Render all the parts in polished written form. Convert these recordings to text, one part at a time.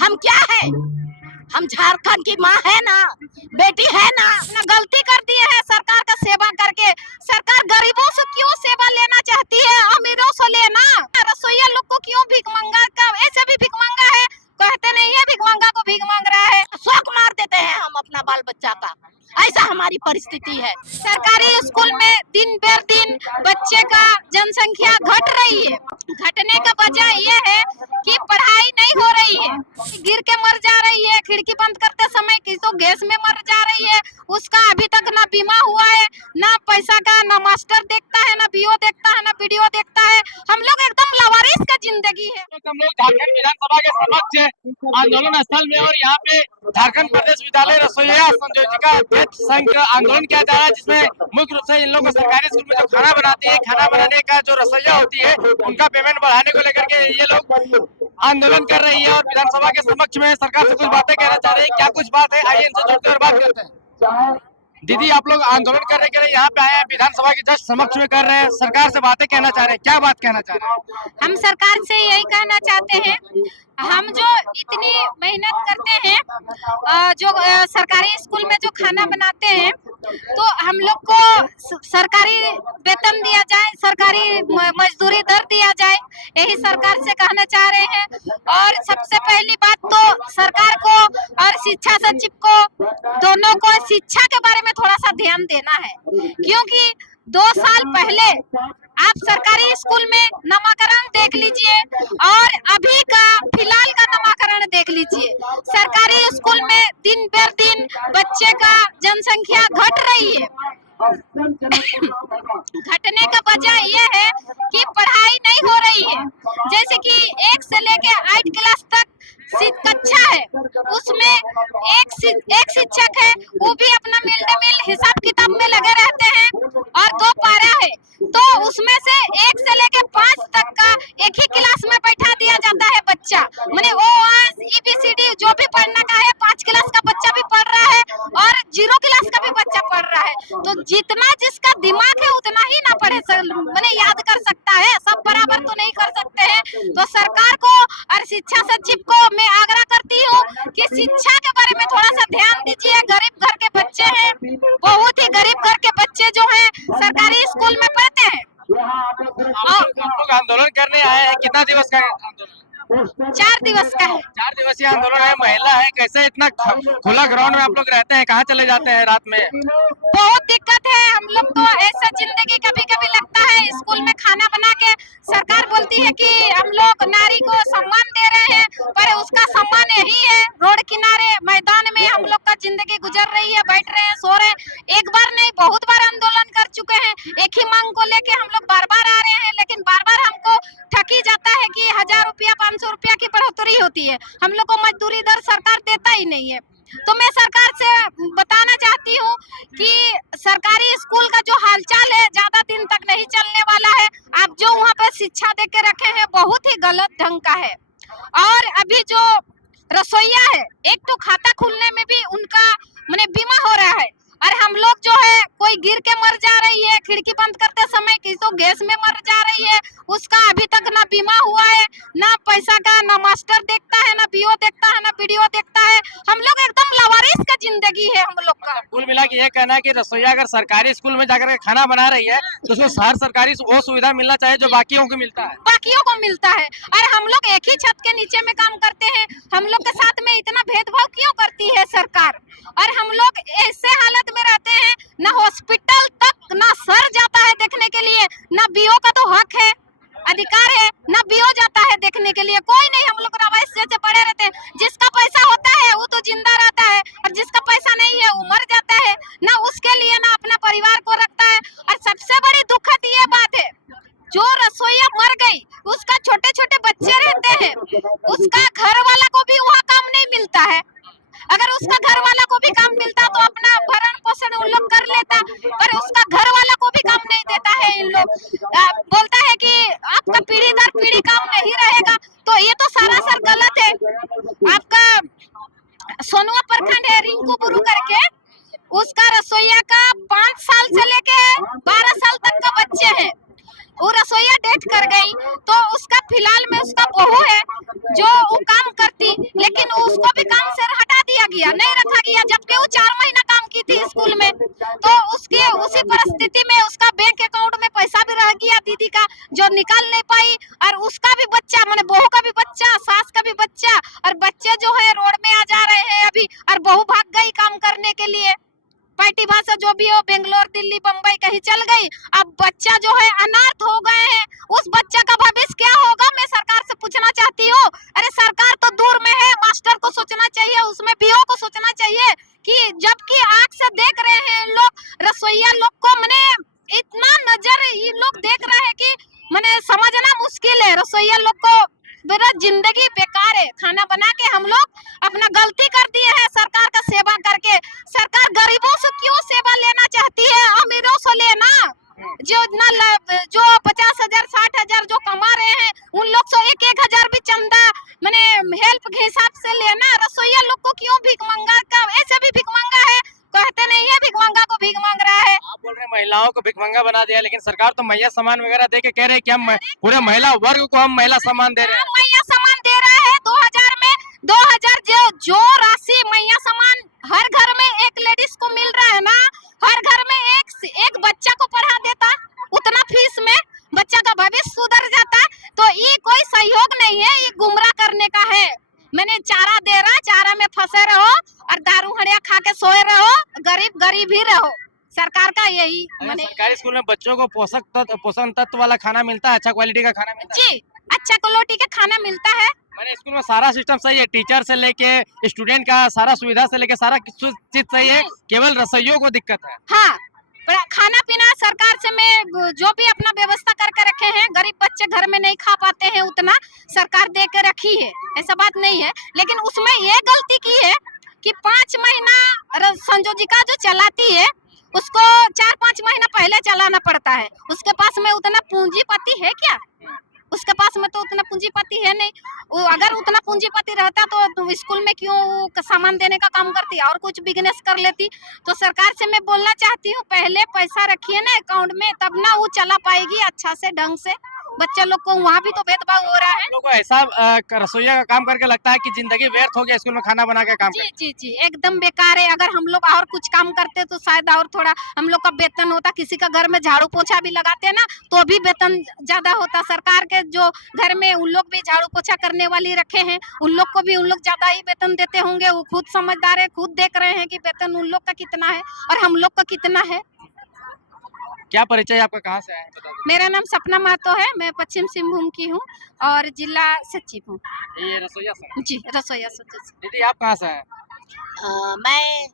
हम क्या है? हम झारखंड की माँ है ना, बेटी है ना। अपना गलती कर दिए है सरकार का सेवा करके। सरकार गरीबों से क्यों सेवा लेना चाहती है, अमीरों से लेना। रसोईया लोग को क्यों भीख मंगा का, ऐसे भी भीख मंगा है, कहते नहीं है भीख मंगा को भीख मांग रहा है। शौक मार देते हैं हम अपना बाल बच्चा का, ऐसा हमारी परिस्थिति है। सरकारी स्कूल में दिन बर दिन बच्चे का जनसंख्या घट रही है। घटने का वजह यह है कि पढ़ाई नहीं हो रही है, गिर के मर जा रही है, खिड़की बंद करते समय किसी तो गैस में मर जा रही है। उसका अभी तक ना बीमा हुआ है, ना पैसा का, ना मास्टर देखता है, ना बीओ देखता है, ना वीडियो देखता है। हम लोग एकदम लावारिस का जिंदगी है। हम लोग झारखंड विधानसभा के समक्ष आंदोलन स्थल में, और यहाँ पे झारखंड प्रदेश विद्यालय रसोईया संयोजिका अध्यक्ष संघ का आंदोलन किया जा रहा है, जिसमें मुख्य रूप से इन लोगों को सरकारी स्कूल में जो खाना बनाती है, खाना बनाने का जो रसोईया होती है, उनका पेमेंट बढ़ाने को लेकर के ये लोग आंदोलन कर रही है और विधानसभा के समक्ष में सरकार से कुछ बातें कहना चाह रहे हैं। क्या कुछ बात है, आइए इनसे जुड़ते हुए बात करते हैं। दीदी, आप लोग आंदोलन करने के लिए यहाँ पे आए हैं, विधानसभा के जस्ट समक्ष में कर रहे हैं, सरकार से बातें कहना चाह रहे हैं, क्या बात कहना चाह रहे हैं? हम सरकार से यही कहना चाहते हैं, हम जो इतनी मेहनत करते हैं, जो सरकारी स्कूल में जो खाना बनाते हैं, तो हम लोग को सरकारी वेतन दिया जाए, सरकारी मजदूरी दर दिया जाए, यही सरकार से कहना चाह रहे हैं। और सबसे पहली बात तो सरकार को और शिक्षा सचिव को, दोनों को शिक्षा के बारे में थोड़ा सा ध्यान देना है, क्योंकि 2 साल पहले आप सरकारी स्कूल में नामाकरण देख लीजिए और अभी का फिलहाल का नामाकरण देख लीजिए। सरकारी स्कूल में दिन बर दिन बच्चे का जनसंख्या घट रही है। घटने का वजह यह है कि पढ़ाई नहीं हो रही है। जैसे कि 1 से लेके 8 क्लास तक कक्षा है, उसमें एक शिक्षक है, वो भी अपना मिड डे मील हिसाब किताब में लगे रहते हैं, और 2 पारा है, तो उसमें से 1 से लेके 5 तक का एक ही क्लास में बैठा दिया जाता है बच्चा। माने ABCD जो भी पढ़ना का है, 5 क्लास का बच्चा भी पढ़ रहा है और 0 क्लास का भी बच्चा पढ़ रहा है। तो जितना जिसका दिमाग है उतना ही ना पढ़े, माने याद कर सकता है, सब बराबर तो नहीं कर सकते हैं। तो सरकार को और शिक्षा सचिव को मैं आग्रह करती हूँ कि शिक्षा के बारे में थोड़ा सा ध्यान दीजिए। गरीब घर के बच्चे हैं, बहुत ही गरीब घर के बच्चे जो हैं सरकारी स्कूल में पढ़ते हैं। आप लोग आंदोलन करने आए हैं, कितना दिवस का आंदोलन? 4 दिवस का है। 4 दिवसीय आंदोलन है, महिला है, कैसे इतना खुला ग्राउंड में आप लोग रहते हैं, कहाँ चले जाते हैं रात में? बहुत दिक्कत है, हम लोग तो ऐसा जिंदगी कभी कभी लगता है स्कूल में खाना बना के सरकार बोलती है कि हम लोग नारी को सम्मान दे रहे हैं, पर उसका सम्मान यही है, रोड किनारे मैदान में हम लोग का जिंदगी गुजर रही है, बैठ रहे हैं, सो रहे हैं। एक बार नहीं, बहुत बार आंदोलन कर चुके हैं, एक ही मांग को लेके हम लोग बार बार आ रहे हैं, लेकिन बार बार हमको ठगी जाता है कि 1000 रुपया 500 रुपया की बढ़ोतरी होती है, हम लोग को मजदूरी दर सरकार देता ही नहीं है। तो मैं सरकार से बताना चाहती हूँ कि सरकारी स्कूल का जो हालचाल है ज्यादा दिन तक नहीं चलने वाला है। आप जो वहाँ पर शिक्षा दे के रखे हैं बहुत ही गलत ढंग का है। और अभी जो रसोईया है, एक तो खाता खुलने में भी उनका माने बीमा हो रहा है, और हम लोग जो है कोई गिर के मर जा रही है, खिड़की बंद करते समय किसी तो गैस में मर जा रही है, उसका अभी तक ना बीमा हुआ है, ना पैसा का, ना मास्टर देखता है, ना बीओ देखता है, ना वीडियो देखता है। हम लोग एकदम लावारिस का जिंदगी है हम लोग का। कुल मिला के ये कहना है कि रसोईया अगर सरकारी स्कूल में जाकर के खाना बना रही है तो उसको हर सरकारी वो सुविधा मिलना चाहिए जो बाकियों को मिलता है। बाकियों को मिलता है, और हम लोग एक ही छत के नीचे में काम करते हैं, हम लोग के साथ में इतना भेदभाव क्यों करती है सरकार? और हम लोग ऐसे हालत में रहते हैं, ना हॉस्पिटल तक ना सर जाता है देखने के लिए, ना बीओ का तो हक है, अधिकार है, ना बीओ जाता है देखने के लिए, कोई नहीं। हम लोग रवाइश से पड़े रहते हैं, जिसका पैसा होता है वो तो जिंदा रहता है, और जिसका पैसा नहीं है वो मर जाता है, ना उसके लिए ना अपना परिवार को रखता है। और सबसे बड़ी दुखद ये बात है, जो रसोईया मर गई, उसका छोटे छोटे बच्चे रहते हैं, उसका घर वाला को भी वहाँ काम नहीं मिलता है। अगर उसका घर वाला को भी काम मिलता तो अपना भरण पोषण उन लोग कर लेता, पर उसका घर वाला को भी काम नहीं देता है। इन लोग बोलता है कि आपका पीढ़ी दर पीढ़ी काम नहीं रहेगा, तो ये तो सरासर गलत है। आपका सोनुआ प्रखंड है, रिंकू बुरू करके, उसका रसोईया का 5 साल से लेके 12 साल तक का बच्चे हैं, वो रसोईया डेथ कर गई, तो उसका फिलहाल में उसका बहू है जो वो काम करती, लेकिन लेकिन उसको भी काम से हटा दिया गया, नहीं रखा गया, जबकि वो 4 महीना काम की थी स्कूल में। तो उसके उसी परिस्थिति में उसका बैंक अकाउंट में पैसा भी रह गया दीदी का, जो निकाल नहीं पाई। और उसका भी बच्चा, माने बहू का भी बच्चा, सास का भी बच्चा, और बच्चे जो है रोड में आ जा रहे हैं अभी, और बहू भाग गई काम करने के लिए, पैटी भाषा जो भी हो, बेंगलोर दिल्ली बम्बई कहीं चल गई। अब बच्चा जो है अनाथ हो गए हैं, उस बच्चा का भविष्य क्या होगा, मैं सरकार से पूछना चाहती हूँ। अरे सरकार तो दूर में है, मास्टर को सोचना चाहिए, उसमें पीओ को सोचना चाहिए कि जबकि आंख से देख रहे हैं लोग, रसोईया लोग को, मैंने इतना नजर ये लोग देख रहे हैं कि मैंने समझना मुश्किल है। रसोईया लोग को मेरा जिंदगी बेकार है, खाना बना के हम लोग अपना गलती कर दिए हैं सरकार का सेवा करके। सरकार गरीबों से क्यों सेवा लेना चाहती है, अमीरों से लेना। जो जो 50,000 60,000 जो कमा रहे हैं, उन लोग से 1,000 भी चंदा मैंने हेल्प के हिसाब से लेना। रसोईया लोग को क्यों भीख मांगा का, ऐसे भी भीख मांगा है, कहते नहीं है भीख मांगा को भीख मांग रहा है। आप बोल रहे हैं महिलाओं को भिखमंगा बना दिया, लेकिन सरकार तो मैया सम्मान वगैरह दे के कह रहे हैं कि हम पूरे महिला वर्ग को हम महिला सम्मान दे रहे हैं। मैया सम्मान दे रहा है 2000 में, 2000 जो राशि मैया सम्मान हर घर में एक लेडीज को मिल रहा है ना, हर घर में एक बच्चा को पढ़ा देता, उतना फीस में बच्चा का भविष्य सुधर जाता। तो ये कोई सहयोग नहीं है, ये गुमराह करने का है। मैंने चारा दे रहा, चारा में फंसे रहो और दारू हड़िया खा के सोए रहो, गरीब गरीब ही रहो। सरकार का यही मैंने सरकारी स्कूल में बच्चों को पोषण तत्व वाला खाना मिलता है, अच्छा क्वालिटी का खाना मिलता है जी, अच्छा क्वालिटी का खाना मिलता है। मैंने स्कूल में सारा सिस्टम सही है, टीचर से लेके स्टूडेंट का सारा सुविधा से लेके सारा चीज सही है, केवल रसोइयों को दिक्कत है। हाँ, खाना पीना सरकार से में जो भी अपना व्यवस्था करके रखे हैं, गरीब बच्चे घर में नहीं खा पाते हैं, उतना सरकार दे के रखी है, ऐसा बात नहीं है। लेकिन उसमें ये गलती की है कि 5 महीना संयोजिका जो चलाती है, उसको 4-5 महीना पहले चलाना पड़ता है। उसके पास में उतना पूंजीपति है क्या? उसके पास में तो उतना पूंजीपति है नहीं। वो अगर उतना पूंजीपति रहता तो स्कूल में क्यों सामान देने का काम करती और कुछ बिजनेस कर लेती। तो सरकार से मैं बोलना चाहती हूँ, पहले पैसा रखिए ना अकाउंट में, तब ना वो चला पाएगी अच्छा से ढंग से। बच्चे लोग को वहाँ भी तो भेदभाव हो रहा है। लोगों को ऐसा रसोइया का काम करके लगता है कि जिंदगी व्यर्थ हो गया स्कूल में खाना बना के काम जी जी जी, एकदम बेकार है। अगर हम लोग और कुछ काम करते तो शायद और थोड़ा हम लोग का वेतन होता। किसी का घर में झाड़ू पोछा भी लगाते ना तो भी वेतन ज्यादा होता। सरकार के जो घर में उन लोग भी झाड़ू पोछा करने वाली रखे हैं, उन लोग को भी उन लोग ज्यादा ही वेतन देते होंगे। वो खुद समझदार है, खुद देख रहे हैं कि वेतन उन लोग का कितना है और हम लोग का कितना है। क्या परिचय आपका, कहाँ से आए हैं बता दीजिए। मेरा नाम सपना महतो है, मैं पश्चिम सिंहभूम की हूँ और जिला सचिव हूँ। ये रसोइया से जी, रसोईया सचिव। दीदी आप कहाँ से हैं? मैं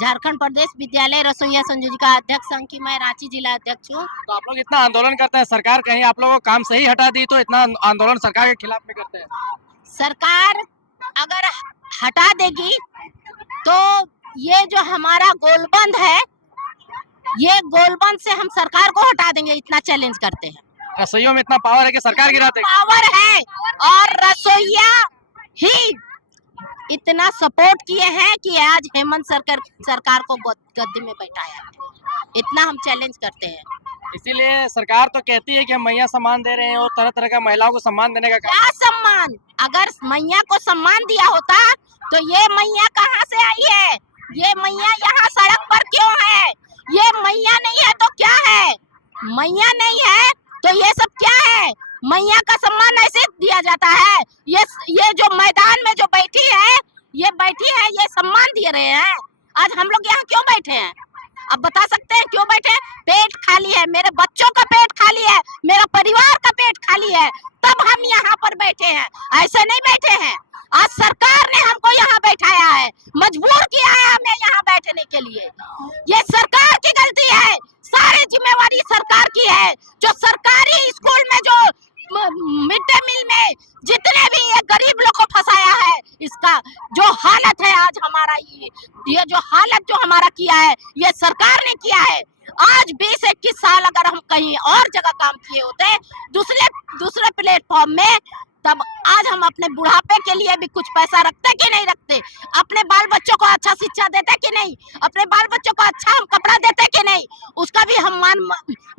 झारखंड प्रदेश विद्यालय रसोईया संयोजिका अध्यक्ष संघ की मैं रांची जिला अध्यक्ष हूँ। तो आप लोग इतना आंदोलन करते हैं, सरकार कहीं आप लोगों को काम से ही हटा दी तो इतना आंदोलन सरकार के खिलाफ में करते हैं? सरकार अगर हटा देगी तो ये जो हमारा गोलबंद है, ये गोलबंद से हम सरकार को हटा देंगे, इतना चैलेंज करते हैं। रसोइयों में इतना पावर है कि सरकार गिरा देगी। पावर है और रसोईया ही इतना सपोर्ट किए हैं कि आज हेमंत सरकार को गद्दी में बैठाया है। इतना हम चैलेंज करते हैं। इसीलिए सरकार तो कहती है कि हम मैया सम्मान दे रहे हैं और तरह तरह का महिलाओं को सम्मान देने का काम। क्या सम्मान? अगर मैया को सम्मान दिया होता तो ये मैया कहाँ से आई है? ये मैया यहाँ सड़क पर क्यों है? ये मैया नहीं है तो क्या है? मैया नहीं है तो ये सब क्या है? मैया का सम्मान ऐसे दिया जाता है? ये जो मैदान में जो बैठी है, ये सम्मान दे रहे हैं। आज हम लोग यहाँ क्यों बैठे हैं? अब बता सकते हैं क्यों बैठे? पेट खाली है, मेरे बच्चों का पेट खाली है, मेरा परिवार का पेट खाली है, तब हम यहाँ पर बैठे हैं। ऐसे नहीं बैठे हैं। आज सरकार ने हमको यहाँ बैठाया है, मजबूर किया है हमें यहाँ बैठने के लिए। ये सरकार की गलती है, सारी जिम्मेवारी सरकार की है। जो सरकारी स्कूल में जो मिड डे मील में जितने भी ये गरीब लोग को फंसाया है, इसका जो हालत है आज हमारा, ये जो हालत जो हमारा किया है, ये सरकार ने किया है। आज 20-21 साल अगर हम कहीं और जगह काम किए होते, दूसरे प्लेटफॉर्म में, तब आज हम अपने बुढ़ापे के लिए भी कुछ पैसा रखते कि नहीं रखते, अपने बाल बच्चों को अच्छा शिक्षा देते कि नहीं, अपने बाल बच्चों को अच्छा हम कपड़ा देते कि नहीं, उसका भी हम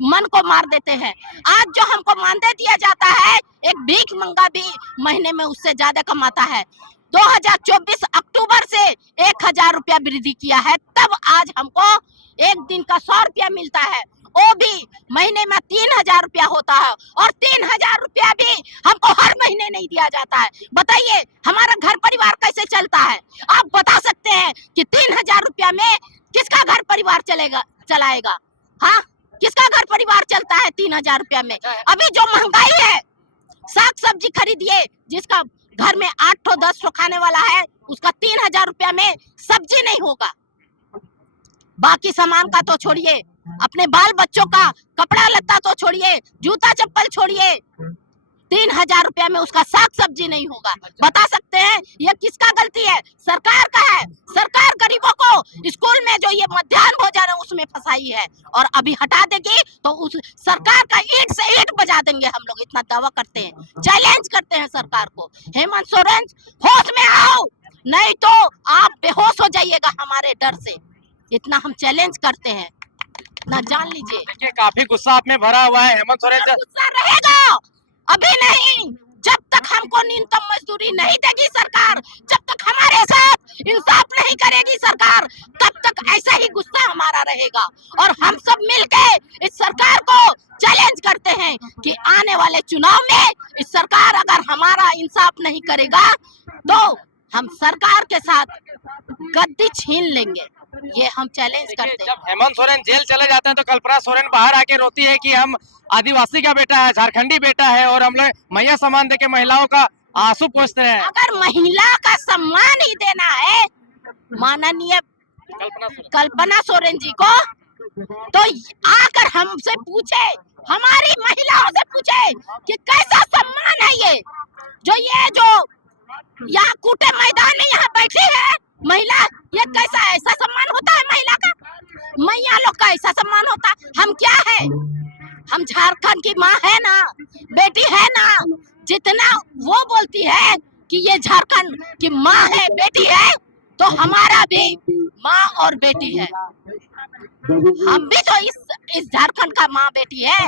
मन को मार देते हैं। आज जो हमको मानदेय दिया जाता है, एक भीख मंगा भी महीने में उससे ज्यादा कमाता है। 2024 अक्टूबर से 1000 रुपया वृद्धि किया है, तब आज हमको एक दिन का 100 रुपया मिलता है, वो भी महीने में 3000 रुपया होता है, और 3000 रुपया भी हमको हर महीने नहीं दिया जाता है। बताइए हमारा घर परिवार कैसे चलता है? आप बता सकते हैं कि 3000 रुपया में किसका घर परिवार चलाएगा? हाँ, किसका घर परिवार चलता है 3000 रुपया में? अभी जो महंगाई है, साग सब्जी खरीदिए, जिसका घर में 8-10 खाने वाला है, उसका 3000 रुपया में सब्जी नहीं होगा। बाकी सामान का तो छोड़िए, अपने बाल बच्चों का कपड़ा लत्ता तो छोड़िए, जूता चप्पल छोड़िए, 3000 रुपया में उसका साग सब्जी नहीं होगा। बता सकते हैं ये किसका गलती है? सरकार का है। सरकार गरीबों को स्कूल में जो ये मध्याह्न भोजन है उसमें फंसाई है, और अभी हटा देगी तो उस सरकार का ईंट से ईंट बजा देंगे। हम लोग इतना दावा करते हैं, चैलेंज करते हैं सरकार को। हेमंत सोरेन, होश में आओ, नहीं तो आप बेहोश हो जाइएगा हमारे डर से। इतना हम चैलेंज करते हैं, ना जान लीजिए। देखिए काफी गुस्सा आप में भरा हुआ है हेमंत सोरेन। गुस्सा रहेगा, अभी नहीं, जब तक हमको न्यूनतम मजदूरी नहीं देगी सरकार, जब तक हमारे साथ इंसाफ नहीं करेगी सरकार, तब तक ऐसा ही गुस्सा हमारा रहेगा। और हम सब मिलके इस सरकार को चैलेंज करते हैं कि आने वाले चुनाव में इस सरकार अगर हमारा इंसाफ नहीं करेगा तो हम सरकार के साथ गद्दी छीन लेंगे। ये हम चैलेंज करते हैं। जब हेमंत सोरेन जेल चले जाते हैं तो कल्पना सोरेन बाहर आके रोती है कि हम आदिवासी का बेटा है, झारखंडी बेटा है, और हम लोग मैया सम्मान देके महिलाओं का आंसू पोंछते हैं। अगर महिला का सम्मान ही देना है माननीय कल्पना सोरेन जी को, तो आकर हमसे पूछे, हमारी महिलाओं से पूछे कि कैसा सम्मान है ये जो यहाँ कूटे मैदान में यहाँ बैठी है महिला, ये कैसा ऐसा सम्मान होता है महिला का? मैया लोग का ऐसा सम्मान होता है? हम क्या है? हम झारखंड की माँ है ना, बेटी है ना। जितना वो बोलती है कि ये झारखंड की माँ है, बेटी है, तो हमारा भी माँ और बेटी है। हम भी तो इस झारखंड का माँ बेटी है।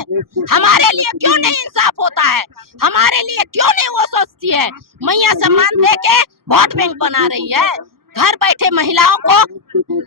हमारे लिए क्यों नहीं इंसाफ होता है? हमारे लिए क्यों नहीं वो सोचती है? मैया सम्मान दे के वोट बैंक बना रही है, घर बैठे महिलाओं को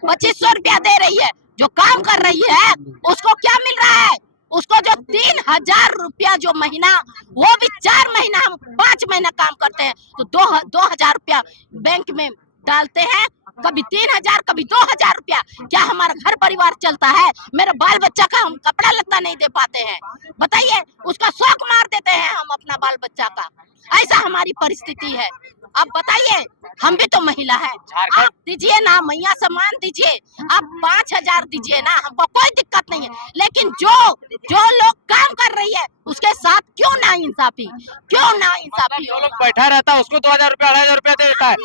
2500 रुपया दे रही है। जो काम कर रही है उसको क्या मिल रहा है? उसको जो 3000 रुपया जो महीना, वो भी 4 महीना, हम 5 महीना काम करते हैं तो 2000 रुपया बैंक में डालते हैं, कभी 3000 कभी 2000 रुपया। क्या हमारा घर परिवार चलता है? मेरे बाल बच्चा का हम कपड़ा लत्ता नहीं दे पाते हैं। बताइए, उसका शौक मार देते हैं हम अपना बाल बच्चा का। ऐसा हमारी परिस्थिति है। अब बताइए, हम भी तो महिला है। आप दीजिए ना, मैया सम्मान दीजिए, आप 5000 दीजिए ना, हमको कोई दिक्कत नहीं है। लेकिन जो लोग काम कर रही है उसके साथ क्यों ना इंसाफी? जो लोग बैठा रहता है उसको 2000 रुपया 2500 रुपया दे देता है,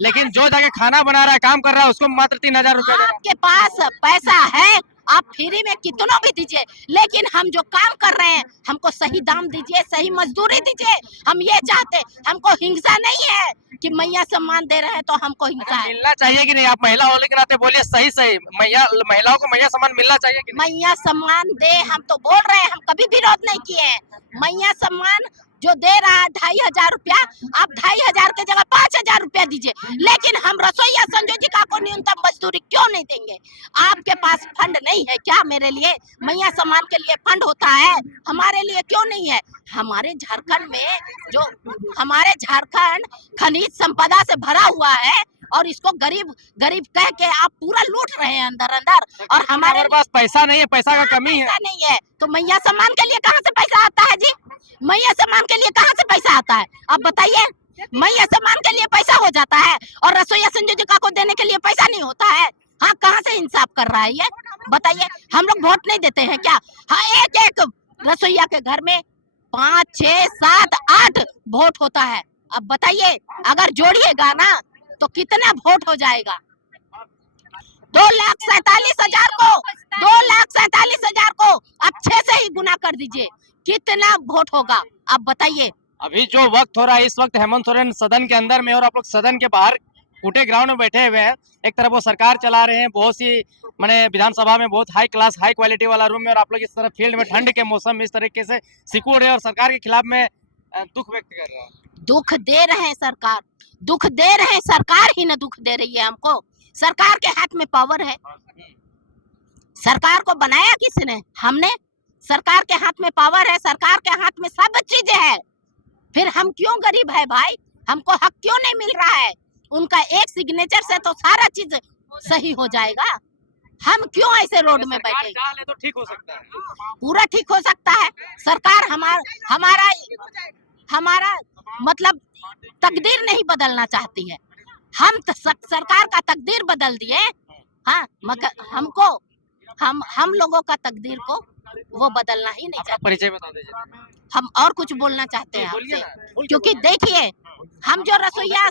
लेकिन जो जाके खाना बना रहा है, काम कर रहा है, उसको मात्र 3000 रुपया। आपके पास पैसा है, आप फ्री में कितनों भी दीजिए, लेकिन हम जो काम कर रहे हैं हमको सही दाम दीजिए, सही मजदूरी दीजिए। हम ये चाहते, हमको हिंसा नहीं है कि मैया सम्मान दे रहे हैं तो हमको हिंसा है। मिलना चाहिए कि नहीं? आप महिला होने के नाते बोलिए, सही महिलाओं को मैया सम्मान मिलना चाहिए कि नहीं? मैया सम्मान दे, हम तो बोल रहे हैं, हम कभी विरोध नहीं किए हैं। मैया सम्मान जो दे रहा है 2500 रुपया, आप 2500 के जगह 5000 रुपया दीजिए, लेकिन हम रसोईया संयोजिका को न्यूनतम मजदूरी क्यों नहीं देंगे? आपके पास फंड नहीं है क्या? मेरे लिए मैया सम्मान के लिए फंड होता है, हमारे लिए क्यों नहीं है? हमारे झारखंड खनिज संपदा से भरा हुआ है, और इसको गरीब कह के आप पूरा लूट रहे हैं अंदर। और हमारे पास पैसा नहीं है, पैसा का कमी है। नहीं है तो मैया सम्मान के लिए कहाँ से पैसा आता है जी? मैया सम्मान के लिए कहाँ से पैसा आता है? आप बताइए। मैया सम्मान के लिए पैसा हो जाता है और रसोईया संयोजिका को देने के लिए पैसा नहीं होता है। हाँ, कहाँ से इंसाफ कर रहा है ये बताइए? हम लोग वोट नहीं देते हैं क्या? हाँ, एक रसोईया के घर में 5, 6, 7, 8 वोट होता है। अब बताइए, अगर जोड़िएगा ना तो कितना वोट हो जाएगा? 2,47,000 को 2,47,000 को आप 6 से ही गुना कर दीजिए, कितना वोट होगा? आप बताइए। अभी जो वक्त हो रहा है, इस वक्त हेमंत सोरेन सदन के अंदर में और आप लोग सदन के बाहर कूटे ग्राउंड में बैठे हुए हैं। एक तरफ वो सरकार चला रहे हैं, बहुत सी मैंने विधानसभा में बहुत हाई क्लास हाई क्वालिटी वाला रूम में, और आप लोग इस तरफ फील्ड में ठंड के मौसम में इस तरीके से सिकुड़ रहे हैं और सरकार के खिलाफ में दुख व्यक्त कर रहे हैं। दुख दे रहे हैं सरकार, दुख दे रहे हैं, सरकार ही ना दुख दे रही है हमको। सरकार के हाथ में पावर है, सरकार को बनाया किसने? हमने। सरकार के हाथ में पावर है, सरकार के हाथ में सब चीजें है, फिर हम क्यों गरीब है भाई? हमको हक क्यों नहीं मिल रहा है? उनका एक सिग्नेचर से तो सारा चीज सही हो जाएगा, हम क्यों ऐसे रोड में बैठे? तो ठीक हो सकता है, पूरा ठीक हो सकता है। सरकार हमारा हमारा मतलब तकदीर नहीं बदलना चाहती है, हम सरकार का तकदीर बदल दिए। हाँ, मगर हमको हम लोगों का तकदीर को वो बदलना ही नहीं चाहते। परिचय बता दीजिए। हम और कुछ बोलना चाहते हैं आपसे, क्योंकि देखिए हम जो रसोईया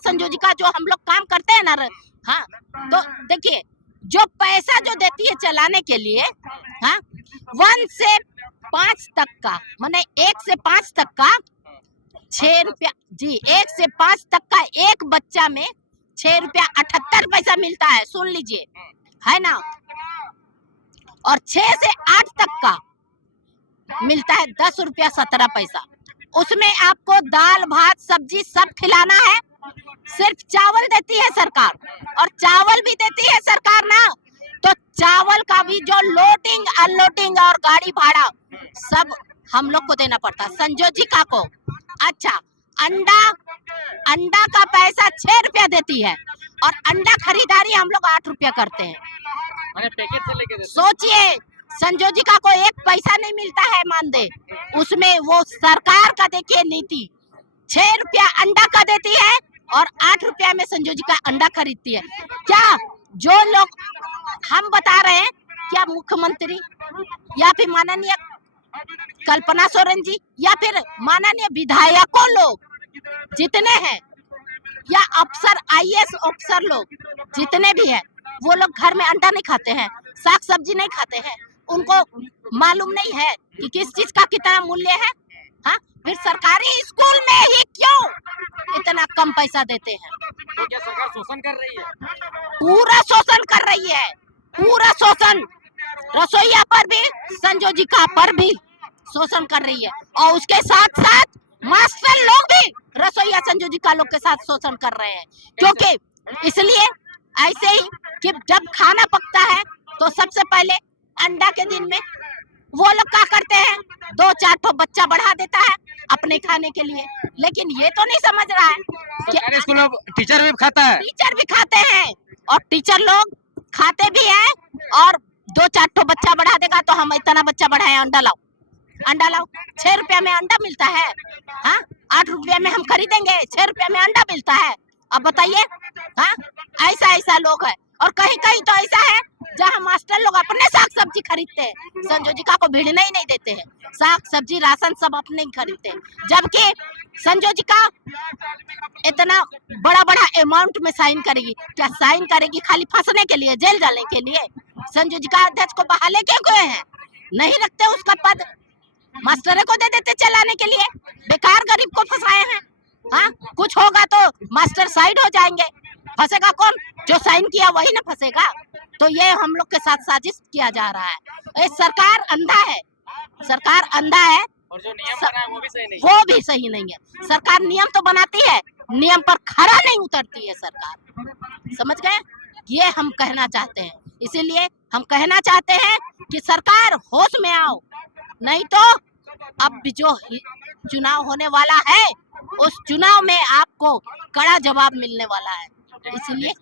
संयोजिका जो हम लोग काम करते हैं ना, हाँ, तो देखिए जो पैसा जो देती है चलाने के लिए, हाँ, 1 से 5 तक का, माने 1 से 5 तक का 6 रुपया जी, 1 से 5 तक का एक बच्चा में 6 रुपया 78 पैसा मिलता है, सुन लीजिए, है ना। और 6 से 8 तक का मिलता है 10 रुपया 17 पैसा। उसमें आपको दाल भात सब्जी सब खिलाना है, सिर्फ चावल देती है सरकार, और चावल भी देती है सरकार ना, तो चावल का भी जो लोडिंग अनलोडिंग और गाड़ी भाड़ा सब हम लोग को देना पड़ता है, संयोजिका को। अच्छा, अंडा का पैसा 6 रुपया देती है, और अंडा खरीदारी हम लोग 8 रुपया करते हैं। पैकेट से लेके सोचिए, संयोजिका को 1 पैसा नहीं मिलता है मानदेय, उसमें वो सरकार का देखिए नीति, 6 रुपया अंडा का देती है और 8 रुपया में संयोजिका अंडा खरीदती है। क्या जो लोग हम बता रहे हैं, क्या मुख्यमंत्री या फिर माननीय कल्पना सोरेन जी या फिर माननीय विधायकों लोग जितने हैं, या अफसर IAS अफसर लोग जितने भी हैं, वो लोग घर में अंडा नहीं खाते हैं, साग सब्जी नहीं खाते हैं, उनको मालूम नहीं है कि किस चीज का कितना मूल्य है। हाँ, फिर सरकारी स्कूल में ही क्यों इतना कम पैसा देते हैं? तो क्या सरकार शोषण कर रही है? पूरा शोषण कर रही है, पूरा शोषण, रसोईया पर भी संयोजिका पर भी शोषण कर रही है, और उसके साथ साथ मास्टर लोग भी रसोईया संयोजिका लोग के साथ शोषण कर रहे हैं। क्योंकि इसलिए ऐसे ही कि जब खाना पकता है तो सबसे पहले अंडा के दिन में वो लोग क्या करते हैं, 2-4 ठो बच्चा बढ़ा देता है अपने खाने के लिए, लेकिन ये तो नहीं समझ रहा है कि स्कूल में टीचर भी खाता है, टीचर भी खाते हैं, और टीचर लोग खाते भी हैं, और 2-4 ठो बच्चा बढ़ा देगा तो हम इतना बच्चा बढ़ाए, अंडा लाओ 6 रुपया में अंडा मिलता है, हाँ, 8 रुपया में हम खरीदेंगे, 6 रुपया में अंडा मिलता है। अब बताइए, हाँ, ऐसा लोग है। और कहीं कहीं तो ऐसा है जहाँ मास्टर लोग अपने साग सब्जी खरीदते हैं, संयोजिका को भिड़ने ही नहीं देते हैं, साग सब्जी राशन सब अपने ही खरीदते हैं, जबकि संयोजिका इतना बड़ा अमाउंट में साइन करेगी, क्या साइन करेगी खाली फंसने के लिए, जेल जाने के लिए? संयोजिका अध्यक्ष को बहाले क्यों गए हैं? नहीं रखते उसका पद, मास्टर को दे देते चलाने के लिए, बेकार गरीब को फंसाए हैं। हाँ, कुछ होगा तो मास्टर साइड हो जाएंगे, फंसेगा कौन? जो साइन किया वही ना फंसेगा। तो ये हम लोग के साथ साजिश किया जा रहा है। ये सरकार अंधा है, सरकार अंधा है, और जो नियम बना है वो भी सही नहीं, वो भी सही नहीं है। सरकार नियम तो बनाती है, नियम पर खरा नहीं उतरती है सरकार, समझ गए? ये हम कहना चाहते हैं, इसीलिए हम कहना चाहते हैं कि सरकार होश में आओ, नहीं तो अब जो चुनाव होने वाला है उस चुनाव में आपको कड़ा जवाब मिलने वाला है। इसलिए